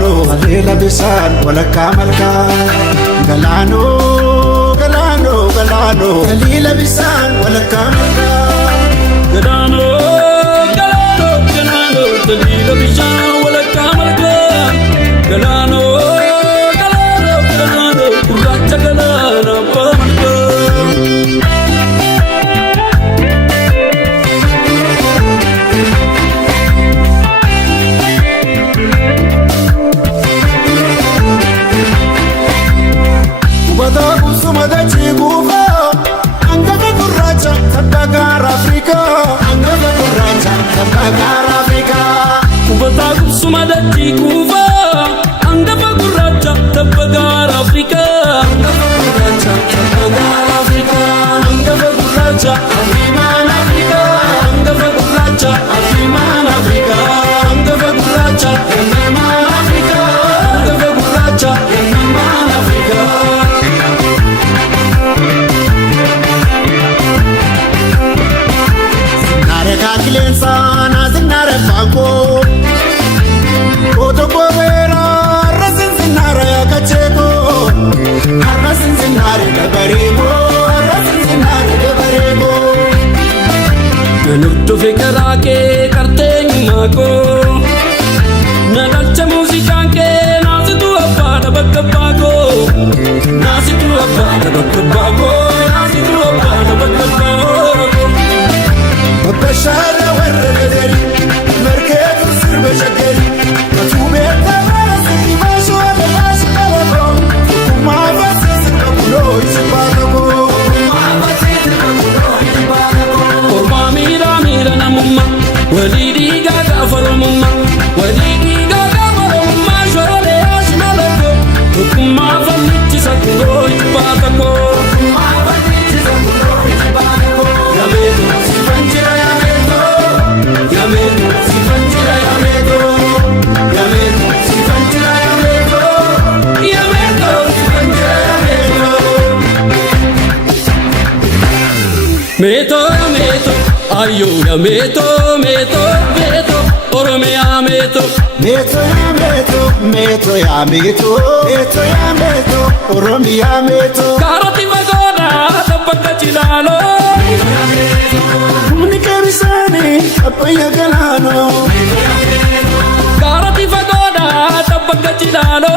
Alila bisan walakka malka galano galano galano alila bisan walakka malka galano galano galano alila bisan walakka malka galano galano galano kurracha galana pamalka Sumadati kufa angafa gurracha tabbagara Afrika angafa gurracha tabbagara Afrika angafa gurracha afriman Afrika angafa gurracha afriman Afrika angafa gurracha afriman Afrika angafa gurracha afriman Afrika Nare kakilensa na zinare fango Nutto fikra ke karte mako nalcha musica ke nazi tu appada bakkago nazi tu appada bakkago nazi tu appada bakkago bashara wargadari market sir bashagari matube tabasi masho bash kalabo ma basis kulo isbadago ma basis kulo isbadago mira namumma walidi gaga farumumma walidi gaga farumumma shorale ashmalako tukuma valichi sakulo ipatako ma valichi sakulo ipatako yameto sifanjira yameto yameto sifanjira yameto yameto sifanjira yameto yameto sifanjira yameto meto meto ayo ya meto meto meto oromia meto meto ya meto meto ya meto meto ya meto oromia meto karati vagoda tapaka chilalo unika bisani apaya galano karati vagoda tapaka chilalo